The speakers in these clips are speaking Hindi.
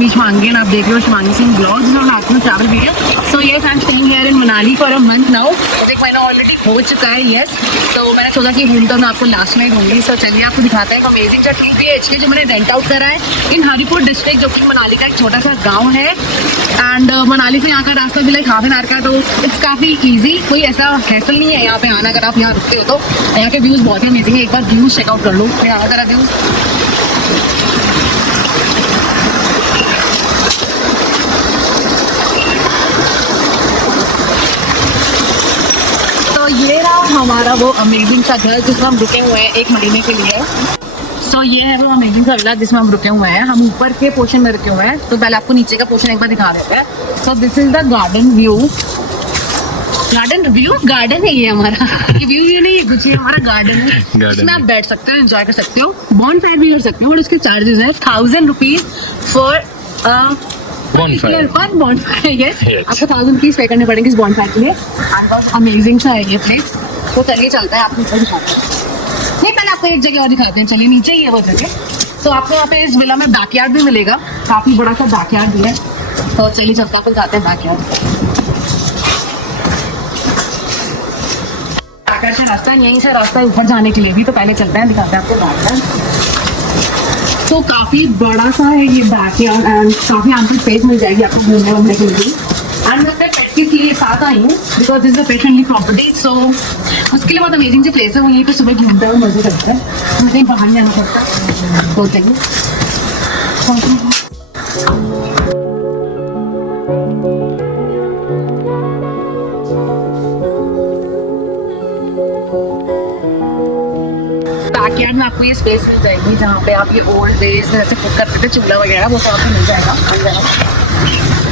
मी शिवांगी, आप देख रहे हो शिवांगी सिंह ब्लॉग्स और हाथ में travel video. So yes, I am staying here in Manali for a month now. एक महीना ऑलरेडी हो चुका है। यस, तो मैंने सोचा कि होम टाउन आपको लास्ट में घूमूंगी। सो चलिए आपको दिखाते हैं अमेजिंग सा 2 BHK जो मैंने रेंट आउट करा है इन हरिपुर डिस्ट्रिक्ट, जो कि मनाली का एक छोटा सा गाँव है। एंड मनाली से यहाँ का रास्ता भी लाइक हाफ एन आवर का, तो इट्स काफ़ी ईजी, कोई ऐसा हैसल नहीं है यहाँ पे आना। अगर आप यहाँ रुकते हो तो यहाँ के व्यूज़ बहुत ही अमेजिंग है। एक बार व्यूज़ चेकआउट कर लो, यहाँ ज़रा व्यूज़। ये रहा हमारा वो अमेजिंग सा घर जिसमें हम रुके हुए हैं 1 महीने के लिए। सो ये है वो अमेजिंग सा विला जिसमें हम रुके हुए हैं। हम ऊपर के पोर्शन में रुके हुए हैं, तो पहले आपको नीचे का पोर्शन एक बार दिखा देते हैं। So this is the garden view. Garden है ये हमारा। ये व्यू ये नहीं है कुछ, ये हमारा गार्डन है। इसमें आप बैठ सकते हो, एंजॉय कर सकते हो, बॉनफायर भी कर सकते हो। और उसके चार्जेस है 1000 रुपीज फॉर bonfire. Yes. आपको 1000 रुपीज पे करने पड़ेंगे इस बॉनफायर के लिए। अमेजिंग सा है ये प्लेस। तो चलिए चलते हैं, आपको ऊपर दिखाते हैं। नहीं, पहले आपको एक जगह और दिखाते हैं। चलिए, नीचे ही है वो जगह। तो आपको यहाँ पे इस विला में बैकयार्ड भी मिलेगा, काफी बड़ा सा बैकयार्ड भी है। तो चलिए चलते आपको दिखाते हैं बैकयार्ड से रास्ता। यहीं से रास्ता है ऊपर जाने के लिए भी। तो पहले चलते हैं, दिखाते हैं आपको बैकयार्ड। तो काफी बड़ा सा है ये बैकयार्ड एंड काफी आंटी स्पेस मिल जाएगी आपको घूमने वूमने के लिए। एंड मैं अपने पेट के लिए साथ आई हूँ because this is a pet friendly property. So उसके लिए बहुत अमेजिंग सी प्लेस है। वो यहीं पे सुबह घूमते हुए मजे करते हैं, हमें कहीं बाहर नहीं जाना पड़ता। तो चलिए बैकयार्ड में आपको ये स्पेस मिल जाएगी जहाँ पे आप ये ओल्ड डेज में जैसे कुक करते थे चूल्हा वगैरह, वो सब आपको मिल जाएगा।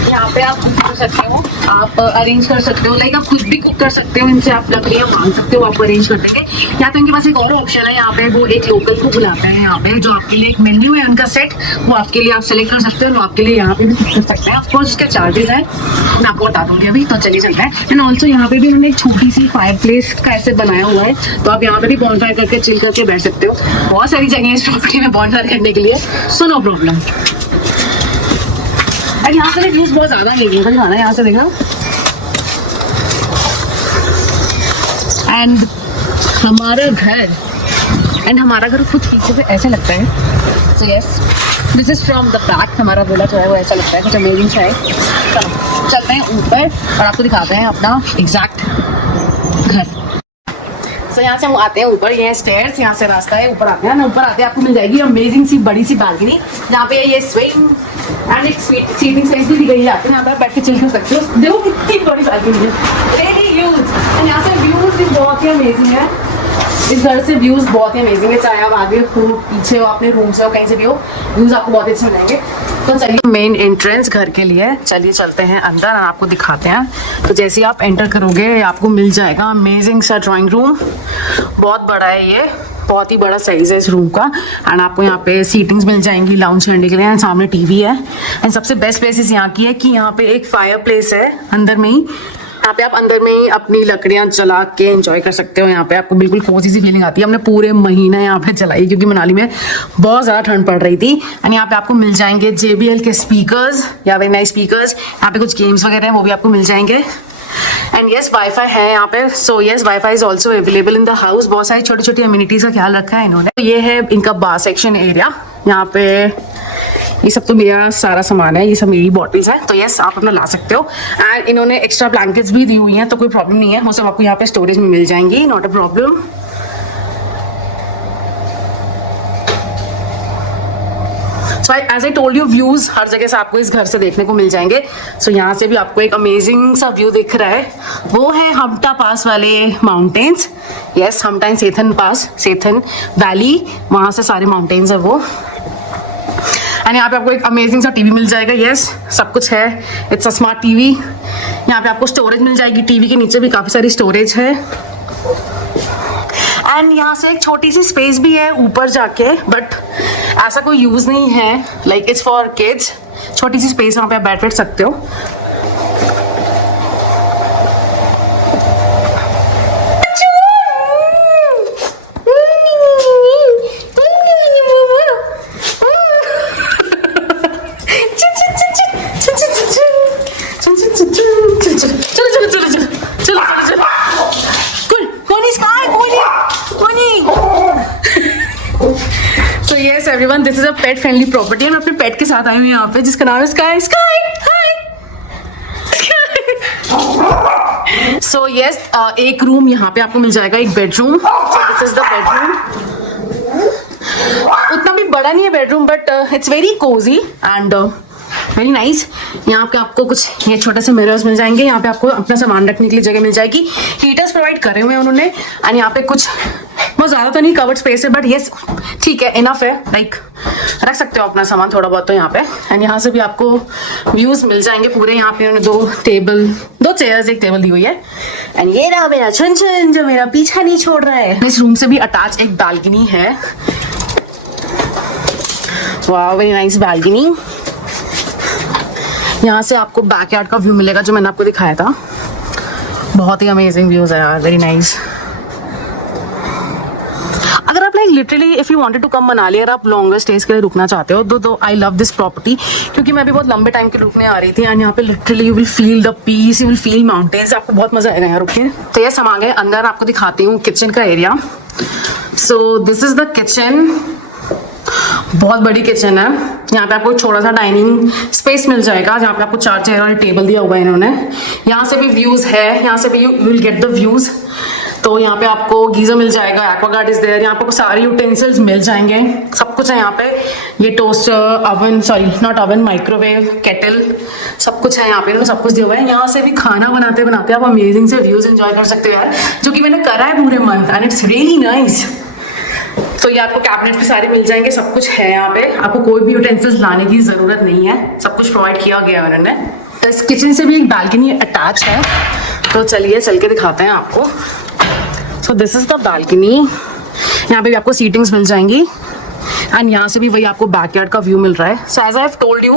यहाँ पे आप कुक कर सकते हो, आप अरेंज कर सकते हो, लाइक आप खुद भी कुक कर सकते हो। इनसे आप लकड़ियाँ मांग सकते हो, आपको अरेंज कर देंगे। या तो इनके पास एक और ऑप्शन है, यहाँ पे वो एक लोकल को बुलाते हैं यहाँ पे, जो आपके लिए एक मेन्यू है उनका सेट, वो आपके लिए आप सेलेक्ट कर सकते हो, वो आपके लिए यहाँ पे भी कुक कर सकते हैं। ऑफकोर्स उसके चार्जेस हैं, मैं आपको बता दूंगी अभी। तो चलिए चलते हैं। एंड ऑल्सो यहाँ पे भी उन्होंने एक छोटी सी फायर प्लेस का ऐसे बनाया हुआ है, तो आप यहाँ पे भी बॉनफायर करके चिल करके बैठ सकते हो। बहुत सारी जगह है इस प्रॉपर्टी में बॉनफायर करने के लिए, सो नो प्रॉब्लम। एंड यहाँ से व्यूज बहुत ज्यादा नहीं है, दिखाना यहाँ से देखो। एंड हमारा घर कुछ पीछे से ऐसे लगता है। So yes, this is from the back. हमारा बोला जो है वो ऐसा लगता है, कुछ अमेजिंग सा है। चलो चलते हैं ऊपर और आपको दिखाते हैं अपना एग्जैक्ट घर। सो यहाँ से हम आते हैं ऊपर, ये स्टेयर्स, यहाँ से रास्ता है, ऊपर आते हैं ना। ऊपर आते हैं आपको मिल जाएगी अमेजिंग सी बड़ी सी बालकनी, जहाँ पे ये स्विंग एंड एक सीटिंग स्पेस भी दी गई है। यहाँ पर बैठ के चिल कर सकते हो। देखो कितनी बड़ी बालकनी है, वेरी ह्यूज। एंड यहाँ से व्यूज भी बहुत ही अमेजिंग है। इस घर से व्यूज बहुत ही अमेजिंग है, चाहे आप आगे हो पीछे हो अपने रूम से हो कहीं से भी हो, व्यूज आपको बहुत अच्छे मिलेंगे। तो चलिए मेन एंट्रेंस घर के लिए चलिए चलते हैं अंदर और आपको दिखाते हैं। तो जैसे ही आप एंटर करोगे आपको मिल जाएगा अमेजिंग सा ड्राइंग रूम। बहुत बड़ा है ये, बहुत ही बड़ा साइज है इस रूम का। एंड आपको यहाँ पे सीटिंग्स मिल जाएंगी लाउंज करने के लिए। एंड सामने टीवी है। एंड सबसे बेस्ट प्लेस इस यहाँ की है कि यहाँ पे एक फायर प्लेस है अंदर में ही। यहाँ पे आप अंदर में ही अपनी लकड़ियाँ जला के एंजॉय कर सकते हो। यहाँ पे आपको बिल्कुल कोजी सी फीलिंग आती है। हमने पूरे महीना यहाँ पे जलाई क्योंकि मनाली में बहुत ज़्यादा ठंड पड़ रही थी। एंड यहाँ पे आपको मिल जाएंगे JBL के स्पीकर्स या वेरी नाइस स्पीकर्स। यहाँ पे कुछ गेम्स वगैरह हैं वो भी आपको मिल जाएंगे। एंड यस, वाईफाई है यहाँ पे। So yes, wifi is also available in the house. बहुत सारी छोटी छोटी अम्यूनिटीज का ख्याल रखा है इन्होंने। ये है इनका बार सेक्शन एरिया। यहाँ पे ये सब तो मेरा सारा सामान है, ये सब मेरी बॉटल्स हैं। तो यस, आप अपना ला सकते हो। एंड इन्होंने एक्स्ट्रा ब्लैंकेट्स भी दी हुई हैं, तो कोई प्रॉब्लम नहीं है, वो सब आपको यहाँ पे स्टोरेज में मिल जाएंगी, not a problem. So as I told you, views हर जगह से आपको इस घर से देखने को मिल जाएंगे। सो यहाँ से भी आपको एक अमेजिंग सा व्यू दिख रहा है, वो है हमटा पास वाले mountains. Yes, Hamta and Sethan pass, Sethan valley, वहाँ से सारे माउंटेन्स है वो। एंड यहाँ पे आपको एक अमेजिंग सा टीवी मिल जाएगा। यस, सब कुछ है, इट्स अ स्मार्ट टीवी। यहाँ पे आपको स्टोरेज मिल जाएगी, टीवी के नीचे भी काफ़ी सारी स्टोरेज है। एंड यहाँ से एक छोटी सी स्पेस भी है ऊपर जाके, बट ऐसा कोई यूज़ नहीं है, लाइक इट्स फॉर किड्स। छोटी सी स्पेस वहाँ पे आप बैठ सकते हो। Everyone, this is a pet friendly property and मैं अपने पेट के साथ आई हूँ यहाँ पे जिसका नाम है स्काई। स्काई हाय। सो यस, एक रूम यहाँ पे आपको मिल जाएगा, एक bedroom. This is the bedroom. उतना भी बड़ा नहीं है bedroom, but it's very Cozi and very nice. यहाँ पे आपको कुछ ये छोटे से मिरर्स मिल जाएंगे। यहाँ पे आपको अपना सामान रखने के लिए जगह मिल जाएगी। हीटर्स प्रोवाइड करे हुए हैं उन्होंने एंड यहाँ पे कुछ बहुत ज़्यादा तो नहीं कवर्ड स्पेस है, बट येस ठीक है, इनफ है। लाइक रख सकते हो अपना सामान थोड़ा बहुत तो यहाँ पे। एंड यहाँ से भी आपको व्यूज मिल जाएंगे पूरे। यहाँ पे उन्होंने दो चेयर्स, एक टेबल दी हुई है। एंड ये रहा मेरा छन छन जो मेरा पीछा नहीं छोड़ रहा है। इस रूम से भी अटैच एक बालकनी है। वाह, वेरी नाइस बालकनी। यहाँ से आपको बैकयार्ड का व्यू मिलेगा जो मैंने आपको दिखाया था। बहुत ही अमेजिंग व्यूज है यार, वेरी नाइस। अगर आप like literally if you wanted to come Manali, अगर आप लॉन्गर स्टेज के लिए रुकना चाहते हो तो आई लव दिस प्रॉपर्टी, क्योंकि मैं भी बहुत लंबे टाइम के रुकने आ रही थी एंड यहाँ पे literally you will feel the peace, you will feel mountains. आपको बहुत मजा आएगा यहाँ रुक के। तो ये हम आ गए अंदर, आपको दिखाती हूँ किचन का area. So this is the kitchen. बहुत बड़ी किचन है। यहाँ पे आपको छोटा सा डाइनिंग स्पेस मिल जाएगा जहाँ पे आपको 4 चेयर और टेबल दिया हुआ है इन्होंने। यहाँ से भी व्यूज है, यहाँ से भी you will get the views. तो यहाँ पे आपको गीजर मिल जाएगा, एक्वागार्ड इज देयर। यहाँ पे आपको सारे यूटेंसिल्स मिल जाएंगे, सब कुछ है यहाँ पे। ये toaster, oven, sorry not oven, microwave, kettle, सब कुछ है यहाँ पे। इन्होंने सब कुछ दिया हुआ है। यहाँ से भी खाना बनाते बनाते आप अमेजिंग से व्यूज एंजॉय कर सकते हो यार, जो कि मैंने करा है पूरे month and it's really nice. तो ये आपको कैबिनेट भी सारे मिल जाएंगे, सब कुछ है यहाँ पे। आपको कोई भी यूटेंसिल्स लाने की जरूरत नहीं है, सब कुछ प्रोवाइड किया गया है उन्होंने। इस किचन से भी एक बालकनी अटैच है, तो चलिए चल के दिखाते हैं आपको। So this is the balcony. यहाँ पे भी आपको सीटिंग्स मिल जाएंगी एंड यहाँ से भी वही आपको बैकयार्ड का व्यू मिल रहा है। So as I have told you,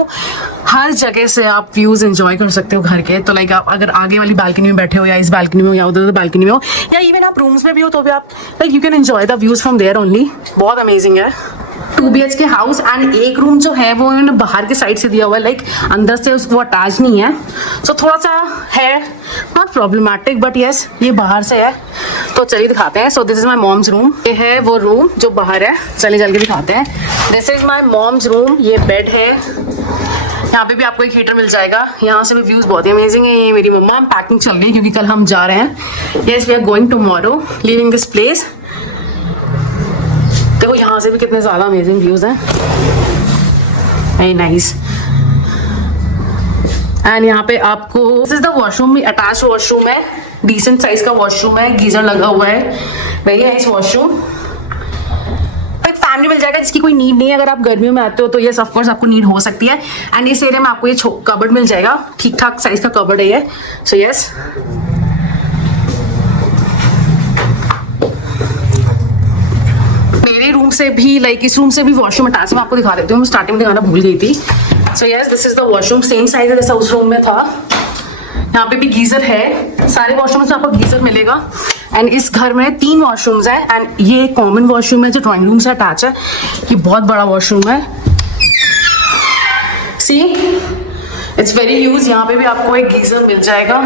हर जगह से आप व्यूज एंजॉय कर सकते हो घर के। तो लाइक आप अगर आगे वाली बालकनी में बैठे हो या इस बालकनी में हो या उधर बालकनी में हो या इवन आप रूम्स में भी हो तो भी आप like you can enjoy the views from there only. बहुत अमेजिंग है। 2 BHK हाउस एंड एक रूम जो है वो उन्होंने बाहर के साइड से दिया हुआ है, लाइक अंदर से उसको अटैच नहीं है। सो थोड़ा सा है नॉट प्रॉब्लमैटिक, बट यस ये बाहर से है। तो चलिए दिखाते हैं। So this is my mom's room. ये है वो रूम जो बाहर है, चलिए चल के दिखाते हैं। This is my mom's room. ये बेड है, यहाँ पे भी आपको एक हीटर मिल जाएगा। यहाँ से भी व्यूज बहुत ही अमेजिंग है। ये मेरी मम्मा पैकिंग चल रही है क्योंकि कल हम जा रहे हैं। Yes, we are going tomorrow, leaving this place. देखो यहाँ से भी कितने ज्यादा अमेजिंग व्यूज हैं, वेरी नाइस। एंड यहाँ पे आपको दिस इज द वॉशरूम, भी अटैच वॉशरूम है, डिसेंट साइज का वॉशरूम है, गीजर लगा हुआ है, वेरी नाइस वॉशरूम। एक फैमिली मिल जाएगा जिसकी कोई नीड नहीं है। अगर आप गर्मियों में आते हो तो ये ऑफ कोर्स आपको नीड हो सकती है। एंड इस एरिया में आपको ये कबर्ड मिल जाएगा, ठीक ठाक साइज का कबर्ड है ये। सो यस, मेरे रूम से भी लाइक इस रूम से भी वॉशरूम अटैच, मैं आपको दिखा देती हूँ, मैं स्टार्टिंग में दिखाना भूल गई थी। So yes, this is the washroom, same size है जैसा उस रूम में था। यहाँ पे भी गीजर है, सारे वॉशरूम में आपको गीजर मिलेगा। एंड इस घर में 3 वॉशरूम्स हैं एंड ये कॉमन वॉशरूम है जो ड्राइंग रूम से अटैच है। ये बहुत बड़ा वॉशरूम है, सी इट्स वेरी ह्यूज। यहाँ पे भी आपको एक गीजर मिल जाएगा।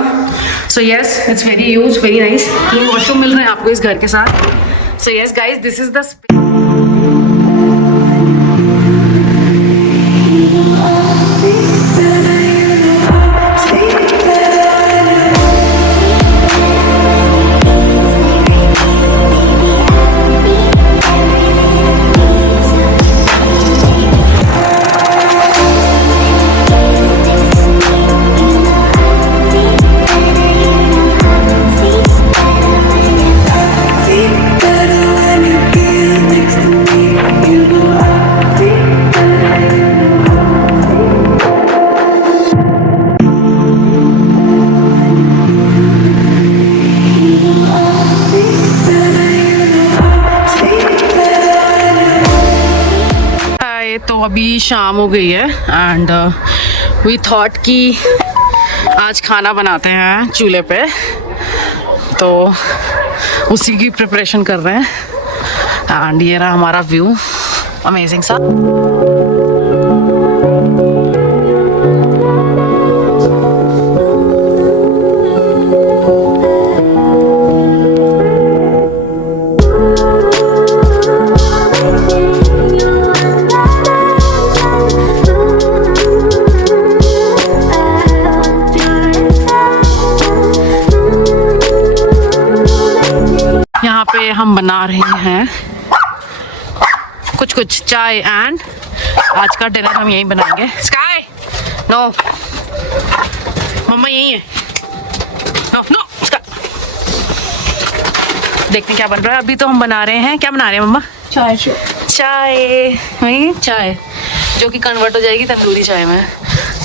So yes, it's very huge, very nice. 3 washroom मिल रहे हैं आपको इस घर के साथ। So yes guys, this is the तो अभी शाम हो गई है एंड वी थॉट कि आज खाना बनाते हैं चूल्हे पे, तो उसी की प्रिपरेशन कर रहे हैं। एंड ये रहा हमारा व्यू, अमेजिंग सा। हम बना रहे हैं कुछ चाय एंड आज का डिनर हम यहीं बनाएंगे। स्काई नो, मम्मा यहीं है। नो नो देखते हैं क्या बन रहा है। अभी तो हम बना रहे हैं, क्या बना रहे हैं मम्मा? चाय वही चाय जो कि कन्वर्ट हो जाएगी तंदूरी चाय में।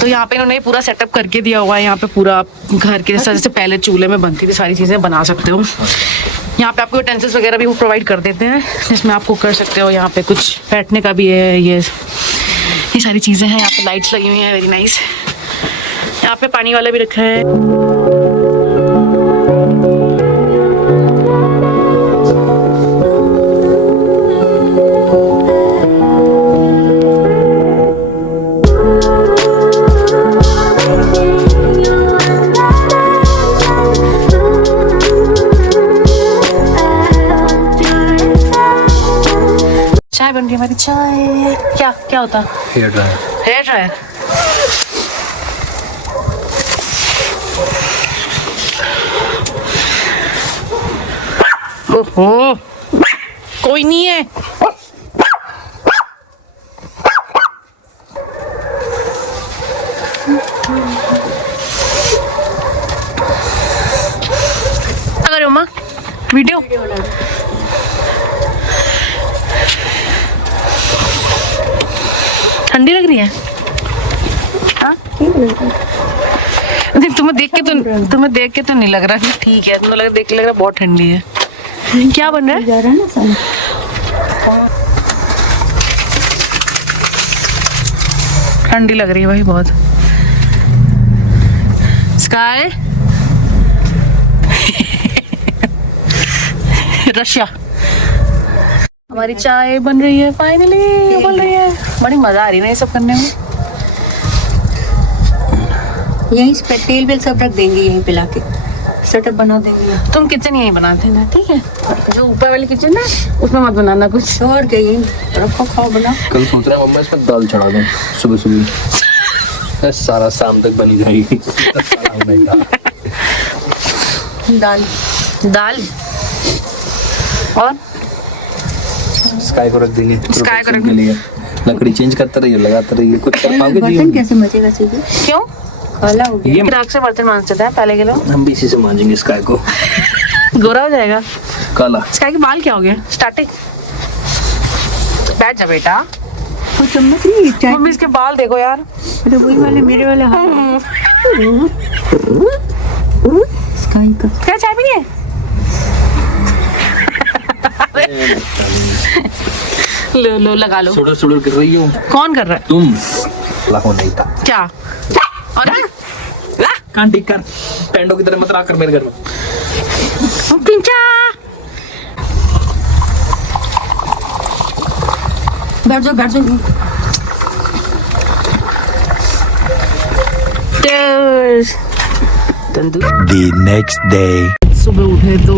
तो यहाँ पे इन्होंने पूरा सेटअप करके दिया हुआ है। यहाँ पे पूरा घर के जैसे पहले चूल्हे में बनती थी सारी चीज़ें बना सकते हो। यहाँ पे आपको यूटेंसिल्स वगैरह भी वो प्रोवाइड कर देते हैं जिसमें आप कुक कर सकते हो। यहाँ पे कुछ बैठने का भी है, ये सारी चीज़ें हैं। यहाँ पे लाइट्स लगी हुई हैं, वेरी नाइस। यहाँ पे पानी वाला भी रखा है। चाय बन रही है हमारी। चाय क्या क्या होता है? Hair dryer. हेयर ड्रायर ओहो कोई नहीं है। क्या कर रहे हो माँ? वीडियो ठंडी लग रही है? हाँ तुम्हें देख के तो नहीं लग रहा कि ठीक है, तुम्हें देख के लग रहा बहुत ठंडी है। क्या बन रहा है? जा रहा है ना ठंडी लग रही है भाई बहुत। स्काई रशिया हमारी चाय बन रही है फाइनली, बन रही है। बड़ी मजा आ रही है ना ये सब करने में। यहीं पे तेल वेल सब रख देंगे, यहीं पे लाके सेटअप बना देंगे। तुम किचन यहीं बना देना, ठीक है? जो ऊपर वाली किचन है उसमें मत बनाना कुछ। छोड़ के यहीं रखो, खाओ बना। कल सोच रहा मम्मा इसमें दाल चढ़ा दें सुबह सुबह, सारा शाम तक बनी जाएगी। दाल और स्काई को रख देंगे। स्काई को रख लिए लकड़ी चेंज करते रहिए, लगाते रहिए, कुछ कर पाओगे बर्तन कैसे मजेगा सीधे? क्यों? काला हो गया। ये राख से बर्तन मांजते हैं पहले के लोग। हम भी इसी से मांजेंगे स्काई को। गोरा हो जाएगा काला। स्काई के बाल क्या हो गए? स्टार्टिंग बैठ जा बेटा। कोई चम्मच नहीं चाय? मम्मी इसके बाल देखो यार। अरे वही वाले मेरे वाले हाथ। स्काई का क्या चाय भी है? लो लो लगा लो। सुडर सुडर कर रही हो। कौन कर रहा है? तुम लाहो नहीं था क्या? और कान ठीक कर, पेंडो की तरह मत रहा कर मेरे घर में। बैठ जाओ बैठ जाओ। The next day. सुबह उठे तो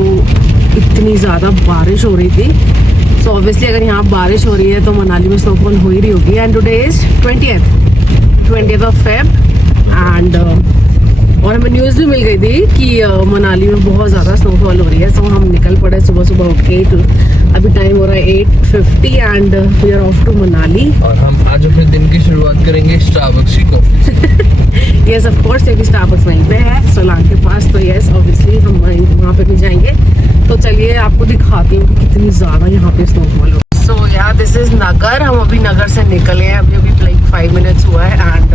इतनी ज़्यादा बारिश हो रही थी। सो ऑब्वियसली अगर यहाँ बारिश हो रही है तो मनाली में स्नोफॉल हो ही रही होगी। And today is 20th of Feb and और हमें न्यूज़ भी मिल गई थी कि मनाली में बहुत ज़्यादा स्नोफॉल हो रही है। सो हम निकल पड़े सुबह सुबह उठ के। अभी टाइम हो रहा है 8:50 and we are off to Manali. और हम आज अपने दिन की शुरुआत करेंगे स्टारबक्स की कॉफी। यस ऑफ कोर्स, क्योंकि स्टारबक्स वहीं पे है सोलांग के पास। तो यस ऑब्वियसली हम वहाँ पे भी जाएंगे। तो चलिए आपको दिखाती हूँ कि कितनी ज़्यादा यहाँ पे स्नोफॉल हो। सो यार दिस इज नगर। हम अभी नगर से निकले हैं, अभी लाइक 5 मिनट्स हुआ है एंड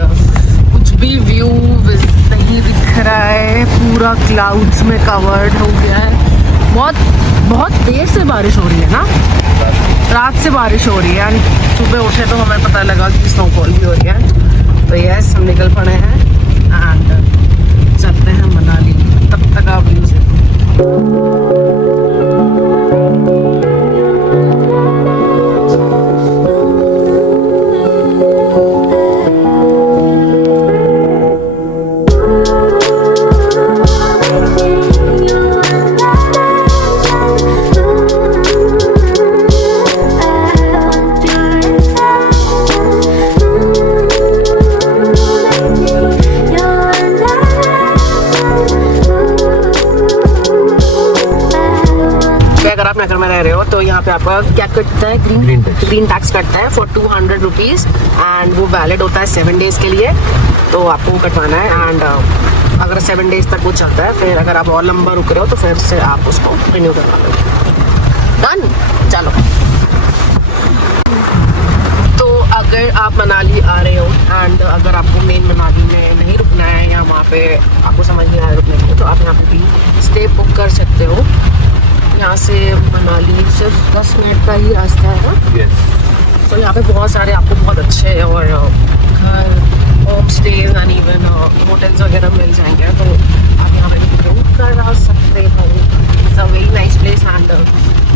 कुछ भी व्यू नहीं दिख रहा है। पूरा क्लाउड्स में कवर्ड हो गया है। बहुत देर से बारिश हो रही है ना, रात से बारिश हो रही है। यानी सुबह उठे तो हमें पता लगा कि स्नोफॉल भी हो रही है। तो यस हम निकल पड़े हैं एंड चलते हैं मनाली। तब तक आप व्यू से यहाँ पे आपका क्या कटता है, ग्रीन टैक्स कटता है फॉर 200 रुपीज़ एंड वो वैलिड होता है 7 डेज़ के लिए, तो आपको वो कटवाना है। एंड अगर 7 डेज़ तक वो चलता है, फिर अगर आप और लंबा रुक रहे हो तो फिर से आप उसको रिन्यू करवा लो। डन, चलो। तो अगर आप मनाली आ रहे हो एंड अगर आपको मेन मनाली में नहीं रुकना है या वहाँ पे आपको समझ नहीं आ रहा है रुकने के लिए, तो आप यहाँ पे भी स्टे बुक कर सकते हो। यहाँ से मनाली सिर्फ 10 मिनट का ही रास्ता है ना। तो यहाँ पे बहुत सारे आपको बहुत अच्छे और घर, home stage and even hotels वगैरह मिल जाएंगे, तो आप यहाँ पे बुक करा सकते हो। It's a very nice place and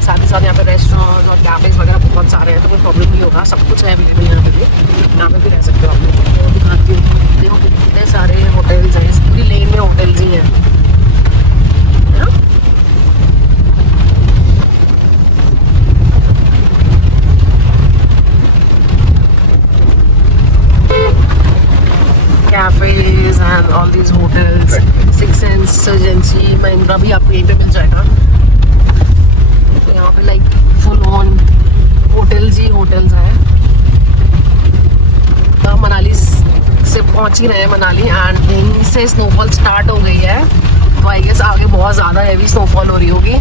साथ ही साथ यहाँ पे रेस्टोरेंट और कैफेज वगैरह बहुत सारे हैं, तो कोई प्रॉब्लम नहीं होगा, सब कुछ है अवेलेबल यहाँ पे भी। यहाँ पे भी रह सकते हो आप लोग। दिखाती हूँ, देखो कितने सारे होटल्स हैं, इस पूरी लेन में होटल्स ही हैं। Cafes and all these hotels, Six Sense, Regency, Mahindra भी आपको यहीं पे मिल जाएगा। तो यहाँ पे like full on hotels he hotels हैं। तो मनाली से पहुँच ही रहे हैं मनाली एंड यहीं से स्नोफॉल स्टार्ट हो गई है। तो आई गेस आगे बहुत ज़्यादा हैवी स्नोफॉल हो रही होगी।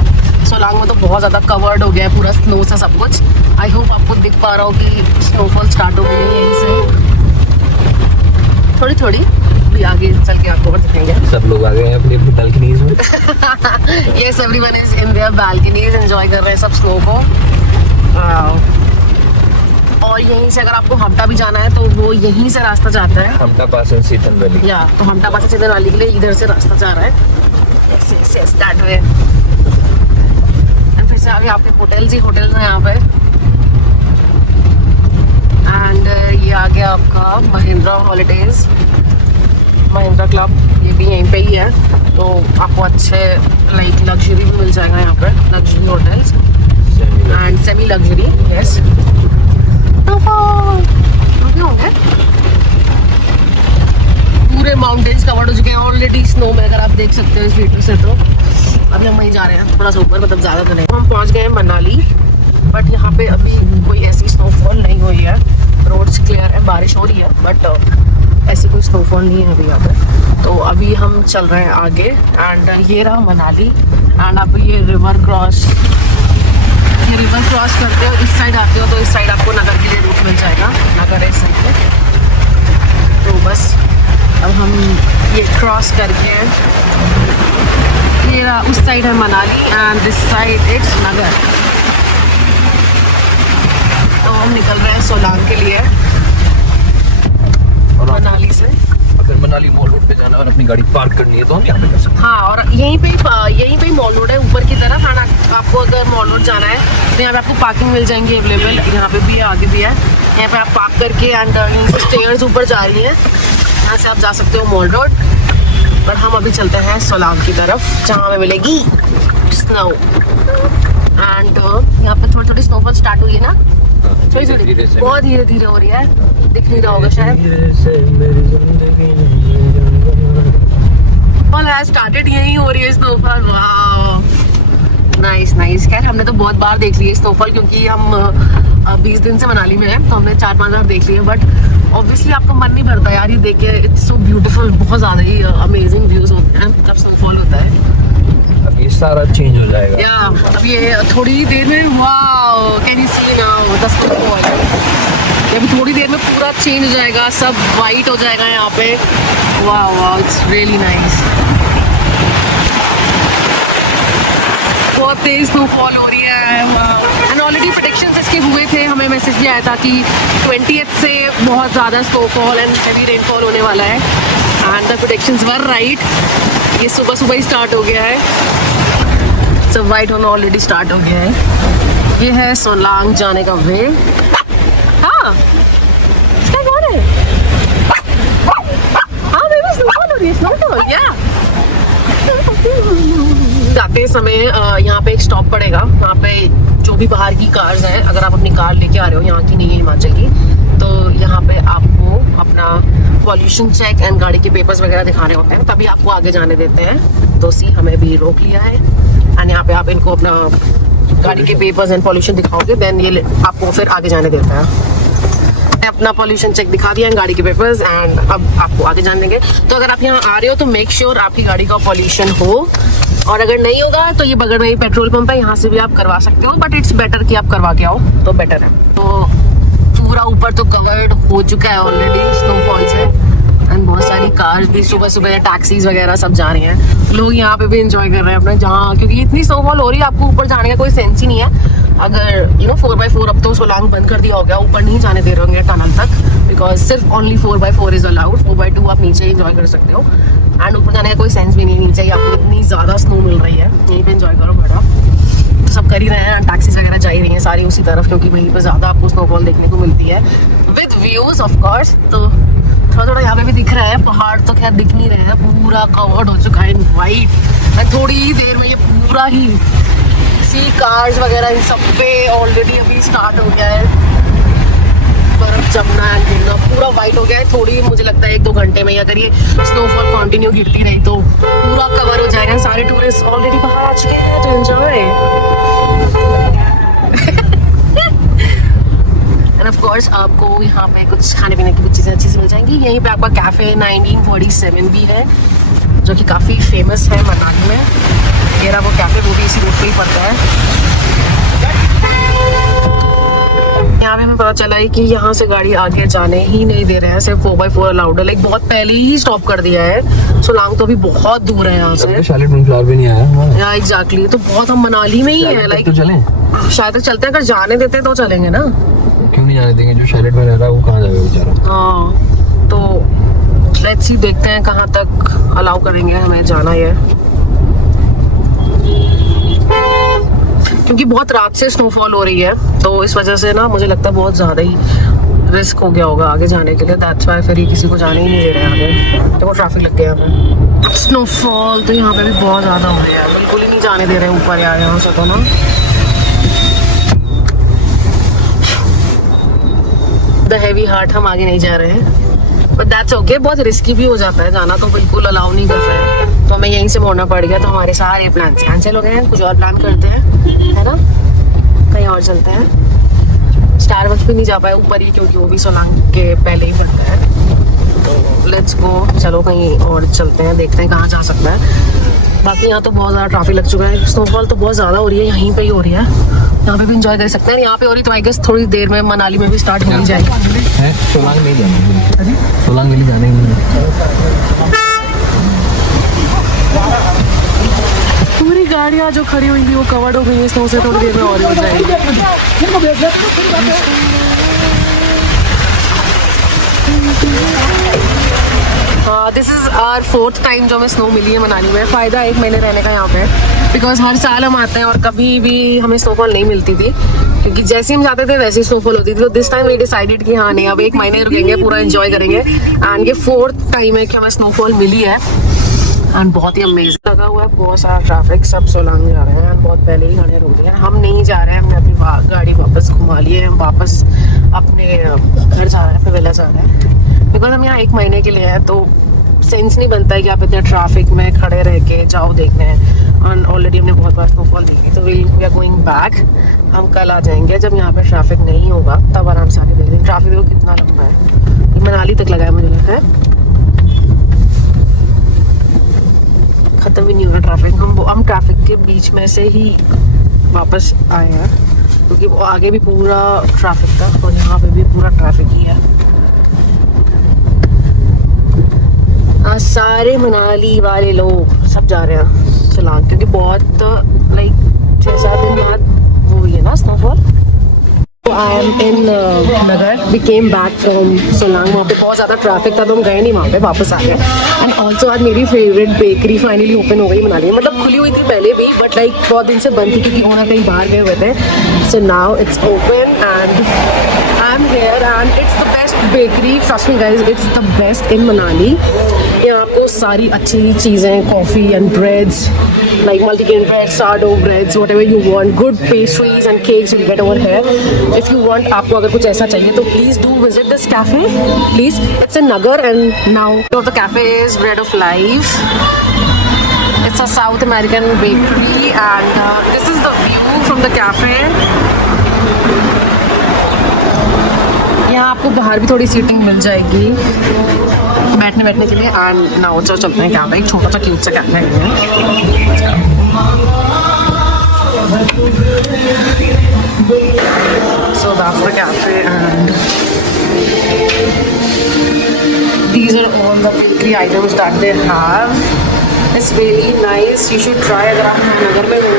सोलांग में तो बहुत ज़्यादा कवर्ड हो गया है पूरा स्नो से सब कुछ। आई होप आपको दिख पा रहा हो कि स्नोफॉल स्टार्ट हो गई है यहीं से थोड़ी थोड़ी। भी आगे चल के आपको और दिखाएंगे। सब लोग आ गए हैं अपनी अपनी बालकनीज में। Yes, everyone is in their balconies, enjoy कर रहे हैं सब स्नो को। और यहीं से अगर आपको हमटा भी जाना है तो वो यहीं से रास्ता जाता है। हमटा पास है सीतन वैली। या तो हमटा पास से सीतन वैली के लिए इधर से रास्ता जा रहा है। Yes, that way। फिर से आगे आपके होटल्स ही होटल्स हैं यहाँ पे। एंड ये आ गया आपका महिंद्रा हॉलीडेज, महिंद्रा क्लब, ये भी यहीं पे ही है। तो आपको अच्छे लाइक लग्जरी भी मिल जाएगा यहाँ पे, luxury hotels and semi luxury. Yes, होंगे पूरे माउंटेन्स कवर्ड हो चुके हैं ऑलरेडी स्नो में, अगर आप देख सकते हो इस वीडियो से। तो अभी हम वहीं जा रहे हैं, थोड़ा सा ऊपर, मतलब ज़्यादा तो नहीं। हम पहुँच गए हैं मनाली, बट यहाँ पे अभी कोई ऐसी स्नोफॉल नहीं हुई है। रोड्स क्लियर है, बारिश हो रही है, बट ऐसी कोई स्नोफॉल नहीं है अभी यहाँ पे। तो अभी हम चल रहे हैं आगे एंड ये रहा मनाली। एंड अब ये रिवर क्रॉस करते हो, इस साइड आते हो तो इस साइड आपको नगर के लिए रूट मिल जाएगा। नगर है इस साइड पे। तो बस अब हम ये क्रॉस करके, ये रहा उस साइड है Manali and this side it's Naggar. तो हम निकल रहे हैं सोलांग के लिए मनाली से। अगर मनाली मॉल रोड पे जाना है और अपनी गाड़ी पार्क करनी है तो हम यहाँ पे कर सकते हैं। हाँ, और यहीं पे ही मॉल रोड है ऊपर की तरफ। हाँ, आपको अगर मॉल रोड जाना है तो यहाँ पे आपको पार्किंग मिल जाएंगी अवेलेबल। यहाँ पे भी है, आगे भी है। यहाँ पे आप पार्क करके एंड यहीं से स्टेयर्स ऊपर जा रही हैं, यहाँ से आप जा सकते हो मॉल रोड। पर हम अभी चलते हैं सोलांग की तरफ, जहाँ हमें मिलेगी स्नो। एंड यहाँ पे थोड़ी थोड़ी स्नोफॉल स्टार्ट हुई है ना, थोड़ी बहुत धीरे धीरे हो रही है, दिख नहीं रहा होगा शायद। स्टार्टेड यही हो रही है स्नोफॉल। वाह, नाइस। खैर हमने तो बहुत बार देख ली है स्नोफॉल, क्योंकि हम 20 दिन से मनाली में हैं, तो हमने 4-5 बार देख ली है। बट ऑब्वियसली आपको मन नहीं भरता यार ये देख के। इट्स सो ब्यूटीफुल, बहुत ज़्यादा ही अमेजिंग व्यूज होते हैं जब स्नोफॉल होता है। अब ये सारा चेंज हो जाएगा। या अब ये थोड़ी देर में, wow, can you see now the snowfall. अभी थोड़ी देर में पूरा चेंज हो जाएगा, सब वाइट हो जाएगा यहाँ पे। Wow, it's really nice. बहुत तेज स्नोफॉल हो रही है एंड ऑलरेडी प्रेडिक्शंस इसके हुए थे। हमें मैसेज भी आया था कि 20th से बहुत ज़्यादा स्नोफॉल एंड हेवी रेनफॉल होने वाला है and the predictions were right. ये सुबह ही स्टार्ट हो गया है, सब वाइट होना ऑलरेडी स्टार्ट हो गया है। ये है सोलांग जाने का वे। हाँ, क्या कौन है? हाँ बेबी, स्नोफॉल हो रही है, स्नोफॉल। या जाते समय यहाँ पे एक स्टॉप पड़ेगा, वहाँ पे जो भी बाहर की कार्स हैं, अगर आप अपनी कार लेके आ रहे हो, यहाँ की नहीं है हिमाचल की, तो यहाँ पे आपको अपना पॉल्यूशन चेक एंड गाड़ी के पेपर्स वगैरह दिखाने होते हैं, तभी आपको आगे जाने देते हैं। तो सी हमें भी रोक लिया है एंड यहाँ पे आप इनको अपना गाड़ी के पेपर्स एंड पॉल्यूशन दिखाओगे देन ये आपको फिर आगे जाने देता है। अपना पॉल्यूशन चेक दिखा दिया, गाड़ी के पेपर्स, एंड अब आपको आगे जाने देंगे। तो अगर आप यहाँ आ रहे हो तो मेक श्योर आपकी गाड़ी का पॉल्यूशन हो, और अगर नहीं होगा तो ये बगल में ही पेट्रोल पंप है, यहाँ से भी आप करवा सकते हो, बट इट्स बेटर कि आप करवा के आओ तो बेटर है। तो पूरा ऊपर तो कवर्ड हो चुका है ऑलरेडी स्नोफॉल से, एंड बहुत सारी कार्स भी सुबह सुबह टैक्सीज वगैरह सब जा रही हैं। लोग यहाँ पे भी एंजॉय कर रहे हैं अपना, जहाँ क्योंकि इतनी स्नोफॉल हो रही है आपको ऊपर जाने का कोई सेंस ही नहीं है। अगर 4x4 अब तो सोलांग बंद कर दिया हो गया, ऊपर नहीं जाने दे रहे होंगे टनल तक, बिकॉज सिर्फ only 4x4 is allowed, 4x2 आप नीचे एंजॉय कर सकते हो, एंड ऊपर जाने का कोई सेंस भी नहीं, नीचे ही आपको इतनी ज़्यादा स्नो मिल रही है, यहीं पे एंजॉय करो बेटा। तो सब कर ही रहे हैं, टैक्सीज वगैरह जा ही रही हैं सारी उसी तरफ, क्योंकि वहीं पर ज़्यादा आपको स्नोफॉल देखने को मिलती है विद व्यूज ऑफ कोर्स। तो थोड़ा थोड़ा यहाँ पे भी दिख रहा है, पहाड़ तो खैर दिख नहीं रहे हैं, पूरा कवर्ड हो चुका है इन वाइट। थोड़ी ही देर में ये पूरा ही सी कार्स वगैरह इन सब पे ऑलरेडी अभी स्टार्ट हो गया है, बर्फ जमना है, गिरना पूरा वाइट हो गया है। थोड़ी मुझे लगता है 1-2 घंटे में अगर ये स्नोफॉल कंटिन्यू गिरती रही तो पूरा कवर हो जाएगा। सारे टूरिस्ट ऑलरेडी बाहर आ चुके हैं, तो एंजॉय। एंड ऑफ कोर्स आपको यहाँ पे कुछ खाने पीने की कुछ चीज़ें अच्छी से मिल जाएंगी। यहीं पे आपका कैफ़े 1947 भी है, जो कि काफ़ी फेमस है मनाली में। मेरा वो कैफ़े वो भी इसी रूट पे ही पड़ता है। यहाँ पे हमें पता चला है कि यहाँ से गाड़ी आगे जाने ही नहीं दे रहे हैं, सिर्फ 4x4 अलाउड है। लाइक बहुत पहले ही स्टॉप कर दिया है। सोलांग तो अभी बहुत दूर है यहाँ से, शैलेट मूनफ्लावर भी नहीं आया। या एग्जैक्टली, तो बहुत हम मनाली में ही है। लाइक तो चलें, शायद तक चलते हैं, अगर जाने देते तो चलेंगे ना। क्यों नहीं जाने देंगे? जो शैलेट में रह रहा है वो कहाँ जाएगा बेचारा। हाँ, तो लेट्स सी, देखते हैं कहाँ तक अलाउ करेंगे हमें जाना है, क्योंकि बहुत रात से स्नोफॉल हो रही है, तो इस वजह से ना मुझे लगता है बहुत ज़्यादा ही रिस्क हो गया होगा आगे जाने के लिए। दैट्स व्हाई फिर ये किसी को जाने ही नहीं दे रहे हैं आगे। देखो ट्रैफिक लग गया हमें। स्नोफॉल तो यहाँ पे भी बहुत ज़्यादा हो रहा है, बिल्कुल ही नहीं जाने दे रहे हैं ऊपर यार यहाँ से तो ना। द हैवी हार्ट, हम आगे नहीं जा रहे हैं, बट दैट्स ओके। बहुत रिस्की भी हो जाता है, जाना तो बिल्कुल अलाउ नहीं कर रहे हैं, तो हमें यहीं से मोड़ना पड़ गया। तो हमारे सारे प्लान कैंसिल हो गए हैं, कुछ और प्लान करते हैं, है ना, कहीं और चलते हैं। स्टारबक्स भी नहीं जा पाए ऊपर ही, क्योंकि वो भी सोलांग के पहले ही पड़ता है। तो लेट्स गो, चलो कहीं और चलते हैं, देखते हैं कहाँ जा सकता है। बाकी यहाँ तो बहुत ज़्यादा ट्रैफिक लग चुका है, स्नोफॉल तो बहुत ज़्यादा हो रही है, यहीं पे ही हो रही है, यहाँ पे भी इंजॉय कर सकते हैं। यहाँ पे हो रही तो आई गेस थोड़ी देर में मनाली में भी स्टार्ट हो ही जाएगी। सोलांग नहीं जाना, सोलांग नहीं जाने। पूरी गाड़ियाँ जो खड़ी हुई थी वो कवर्ड हो गई है स्नो से, थोड़ी देर में और हो जाएगी। This is our 4th time जो हमें स्नो मिली है मनाली में। फ़ायदा 1 महीने रहने का यहाँ पे, बिकॉज हर साल हम आते हैं और कभी भी हमें स्नोफॉल नहीं मिलती थी, क्योंकि जैसे हम जाते थे वैसे ही स्नोफॉल होती थी। तो दिस टाइम वी डिसाइडेड कि हाँ नहीं, अब 1 महीने रुकेंगे, पूरा एंजॉय करेंगे। एंड ये 4th टाइम है कि हमें स्नोफॉल मिली है, एंड बहुत ही अमेजिंग लगा हुआ है। बहुत सारा ट्रैफिक, सब सोलांग जा रहे हैं, बहुत पहले ही गाड़ियाँ रोक दी हैं। हम नहीं जा रहे हैं, हमने अपनी गाड़ी वापस घुमा ली है, हम वापस अपने घर जा रहे हैं, अपने विला जा रहे हैं, बिकॉज हम यहाँ 1 महीने के लिए हैं। तो सेंस नहीं बनता है कि आप इतने ट्रैफिक में खड़े रह के जाओ देखने। एंड ऑलरेडी हमने बहुत बार स्नोफॉल देखी, तो वी आर गोइंग बैक। हम कल आ जाएंगे जब यहाँ पे ट्रैफिक नहीं होगा, तब आराम से आके देखेंगे। ट्रैफिक देखो कितना लंबा है, ये मनाली तक लगा है मुझे लगता है, खत्म भी नहीं होगा ट्रैफिक। हम ट्रैफिक के बीच में से ही वापस आए हैं, क्योंकि वो आगे भी पूरा ट्रैफिक था और यहाँ पे भी पूरा ट्रैफिक ही है। आज सारे मनाली वाले लोग सब जा रहे हैं सोलांग, क्योंकि बहुत लाइक 6-7 दिन बाद वो हुई है ना snowfall. I am in Naggar, we came back from Solang. वहाँ पे बहुत ज़्यादा ट्रैफिक था तो हम गए नहीं वहाँ पे, वापस आ गए। एंड ऑल्सो आज मेरी फेवरेट बेकरी फाइनली ओपन हो गई मनाली में। मतलब खुली हुई थी पहले भी, बट लाइक बहुत दिन से बंद थी क्योंकि ओनर कहीं बाहर गए हुए थे। So now it's open and I am here and it's the best bakery. Trust me guys, it's the best in Manali. यहाँ आपको सारी अच्छी चीज़ें, coffee and breads, like multi-grain bread, sourdough breads, whatever you want, good pastries and cakes you'll get over here. If you want, आपको अगर कुछ ऐसा चाहिए तो please do visit this cafe, please. It's in Nagar and now the cafe is Bread of Life. It's a South American bakery and this is the view from the cafe. यहाँ आपको बाहर भी थोड़ी सीटिंग मिल जाएगी बैठने के लिए एंड नाउ चलते हैं कैफे एक छोटा सा क्यूट सा कैफे है So that's the cafe and these are all the bakery items that they have. It's really nice. You should try अगर आप नगर में हो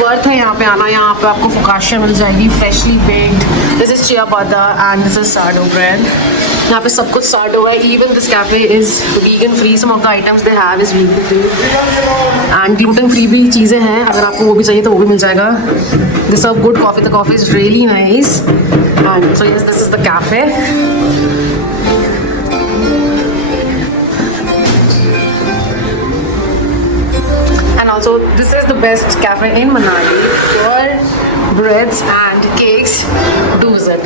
वर्थ है यहाँ पे आना यहाँ पे आपको फुकाशिया मिल जाएगी freshly baked this is ciabatta and this is sourdough bread यहाँ पे सब कुछ साडो है even this cafe is vegan free some of the items they have is vegan free and gluten free भी चीज़ें हैं अगर आपको वो भी चाहिए तो वो भी मिल जाएगा this of good coffee the coffee is really nice and so yes this is the cafe and also this is the best cafe in Manali for breads and cakes dozen